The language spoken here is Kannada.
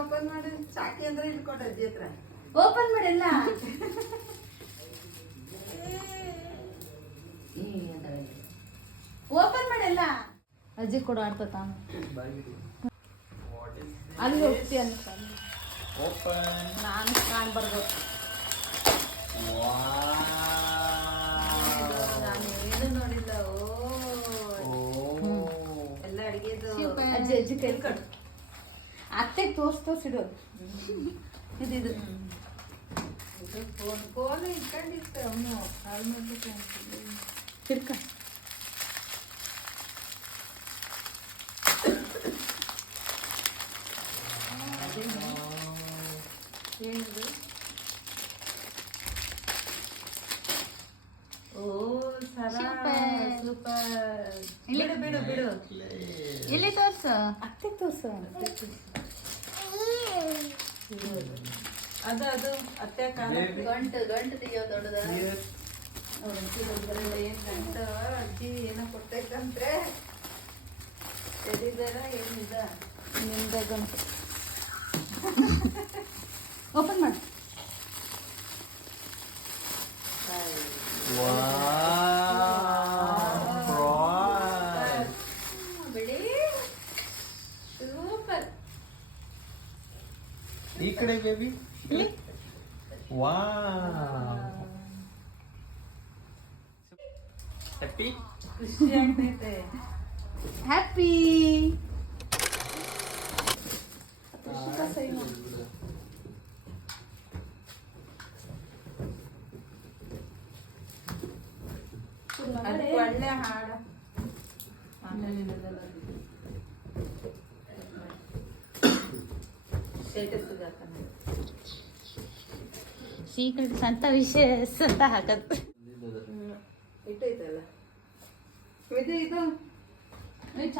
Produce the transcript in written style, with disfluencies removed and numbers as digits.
ಓಪನ್ ಮಾಡಿ ಚಾಕಿ ಅಂದ್ರೆ ಇಟ್ಕೊಟ್ಟ ಅಜ್ಜಿ ಹತ್ರ ಓಪನ್ ಮಾಡಿಲ್ಲ. ಓಪನ್ ಮಾಡಿಲ್ಲ. ಅಜ್ಜಿ ಕೂಡ ಆಡ್ತತ ಅಲ್ಲಿ ಹೋಗ್ತಿ ಅಂತ ನಾನು ಕಾಣ್ಬಾರ್ದು. ನಾನು ಏನು ನೋಡಿಲ್ಲ. ಎಲ್ಲ ಅಡಿಗೆದು ಅಜ್ಜಿ ಅಜ್ಜಿ ಕೈಲಿ ಕಟ್ಟು. ಅತ್ತೆಗೆ ತೋರ್ಸಿಡೋದು ಇದು ಫೋನ್ ಇಟ್ಕೊಂಡಿತ್ತು ಅಮ್ಮ ಕಾಲ್ ಮಾಡ್ಲಿಕ್ಕೆ ಹಿಡ್ಕ. ಏನಿದು? ಓ ಸರಾ ಸೂಪರ್. ಬಿಡು ಬಿಡು ಬಿಡು. ಇಲ್ಲಿ ತೋರ್ಸು. ಅತ್ತೆಗೆ ತೋರ್ಸು. ಅದು ಅದು ಅತ್ತೆ ಗಂಟು ಗಂಟು ತೆಗಿಯೋ ದೊಡ್ಡದ. ಏನ್ ಗಂಟು ಅಜ್ಜಿ ಏನೋ ಕೊಟ್ಟೈತಂದ್ರೆ ಎಲ್ಲಿದಾರ ಏನಿದ ನಿಮ್ದೆ ಗಂಟು. ಓಪನ್ ಮಾಡಿ. ಬಿಡಿ ಸೂಪರ್. ಈ ಕಡೆ ಬೇಬಿ. ವಾ ಹ್ಯಾಪಿ ಖುಷಿ ಆಗ್ತೈತೆ. ಹ್ಯಾಪಿ. ಅದು ಒಳ್ಳೆ ಹಾಡು. ಸೀಕ್ರೆಟ್ ಸಂತ ವಿಷಯ ಅಂತ ಹಾಕದ್ ಇಟ್ಟೈತಲ್ಲ ಇದು ಇದು